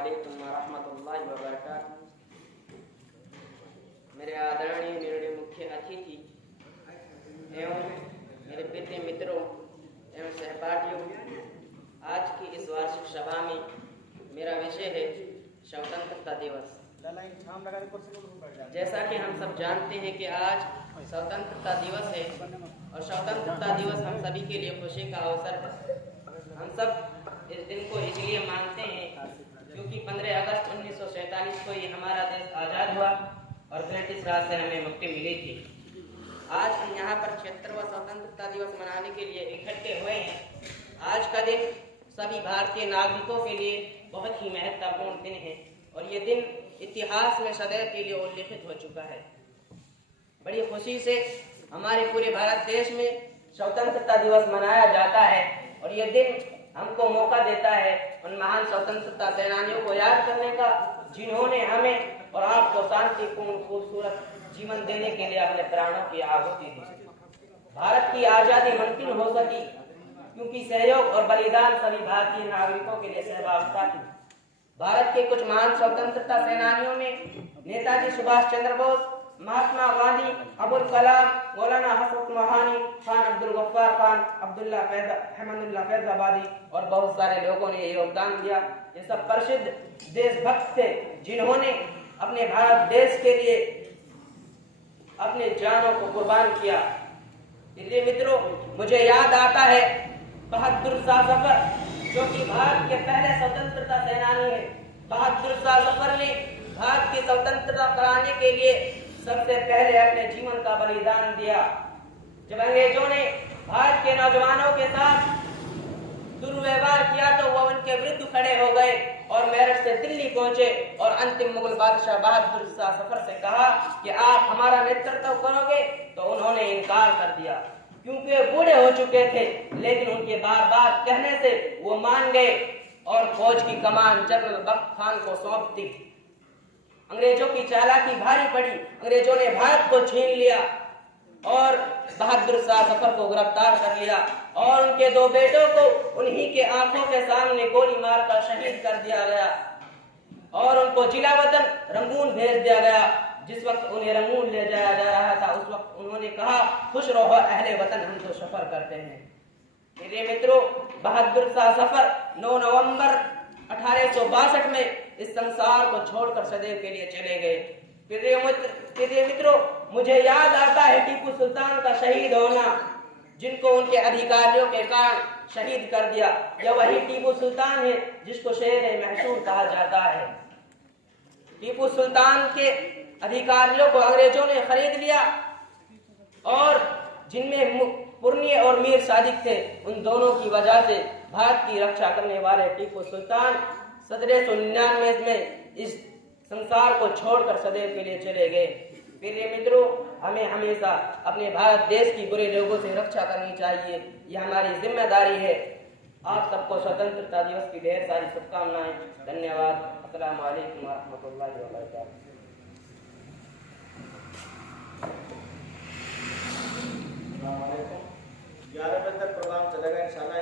अस्सलामुअलैकुम वरहमतुल्लाहि वबरकातुहू। मेरे आदरणीय मेरे मुख्य अतिथि एवं मेरे प्रिय मित्रों एवं सहपाठियों, आज की इस वार्षिक सभा में मेरा विषय है स्वतंत्रता दिवस। जैसा कि हम सब जानते हैं कि आज स्वतंत्रता दिवस है और स्वतंत्रता दिवस हम सभी के लिए खुशी का अवसर है। हम सब इस दिन को इसलिए मानते हैं क्योंकि 15 अगस्त 1947 को ये हमारा देश आज़ाद हुआ और ब्रिटिश राज से हमें मुक्ति मिली थी। आज हम यहाँ पर 76वां स्वतंत्रता दिवस मनाने के लिए इकट्ठे हुए हैं। आज का दिन सभी भारतीय नागरिकों के लिए बहुत ही महत्वपूर्ण दिन है और ये दिन इतिहास में सदैव के लिए उल्लेखित हो चुका है। बड़ी खुशी से हमारे पूरे भारत देश में स्वतंत्रता दिवस मनाया जाता है और ये दिन हमको मौका देता है उन महान स्वतंत्रता सेनानियों को याद करने का जिन्होंने हमें और आपको शांतिपूर्ण खूबसूरत जीवन देने के लिए अपने प्राणों की आहुति दी। भारत की आजादी मुमकिन हो सकी क्योंकि सहयोग और बलिदान सभी भारतीय नागरिकों के लिए सहभागिता थी। भारत के कुछ महान स्वतंत्रता सेनानियों में नेताजी सुभाष चंद्र बोस, महात्मा गांधी, अबुल कलाम, मौलाना हसरत मोहानी, खान अब्दुल गफ्फार खान, अहमदुल्ला फैजाबादी और बहुत सारे लोगों ने योगदान दिया। ये सब प्रसिद्ध देशभक्त थे जिन्होंने अपने भारत देश के लिए अपने जानों को कुर्बान किया। इसलिए मित्रों, मुझे याद आता है बहादुर शाह जफर, जो कि भारत के पहले स्वतंत्रता सेनानी है। बहादुर शाह जफर ने भारत की स्वतंत्रता कराने के लिए सबसे पहले अपने जीवन का बलिदान दिया। जब अंग्रेजों ने भारत के नौजवानों के साथ दुर्व्यवहार किया तो वह उनके विरुद्ध खड़े हो गए और मेरठ से दिल्ली पहुंचे और अंतिम मुगल बादशाह बहादुर शाह जफर से कहा कि आप हमारा नेतृत्व करोगे, तो उन्होंने इनकार कर दिया क्योंकि वे बूढ़े हो चुके थे। लेकिन उनके बार बार कहने से वो मान गए और फौज की कमान जनरल बख्त खान को सौंप दी। अंग्रेजों की चालाकी भारी पड़ी। अंग्रेजों ने भारत को छीन लिया और बहादुर शाह जफर को गिरफ्तार कर लिया और उनके दो बेटों को उन्हीं के आंखों के सामने गोली मारकर शहीद कर दिया गया और उनको जिला वतन रंगून भेज दिया गया। जिस वक्त उन्हें रंगून ले जाया जा रहा था उस वक्त उन्होंने कहा, खुश रहो अहले वतन, हम तो सफर करते हैं। मेरे मित्रों, बहादुर शाह जफर 9 नवंबर 1862 में इस संसार को छोड़कर सदैव के लिए चले गए। प्रिय मित्रों, मुझे याद आता है टीपू सुल्तान का शहीद होना, जिनको उनके अधिकारियों के कारण शहीद कर दिया। यह वही टीपू सुल्तान है जिसको शेर महसूर कहा जाता है। टीपू सुल्तान के अधिकारियों को अंग्रेजों ने खरीद लिया और जिनमें पुरनी और मीर सादिक थे, उन दोनों की वजह से भारत की रक्षा करने वाले टीपू सुल्तान 1799 में इस संसार को छोड़कर सदैव के लिए चले गए। प्रिय मित्रों, हमें हमेशा अपने भारत देश की बुरे लोगों से रक्षा करनी चाहिए, यह हमारी जिम्मेदारी है। आप सबको स्वतंत्रता दिवस की ढेर सारी शुभकामनाएं। धन्यवाद। अस्सलामु अलैकुम वरहमतुल्लाहि वबरकातुहू। 11 बजे तक प्रोग्राम चलेगा इंशाल्लाह।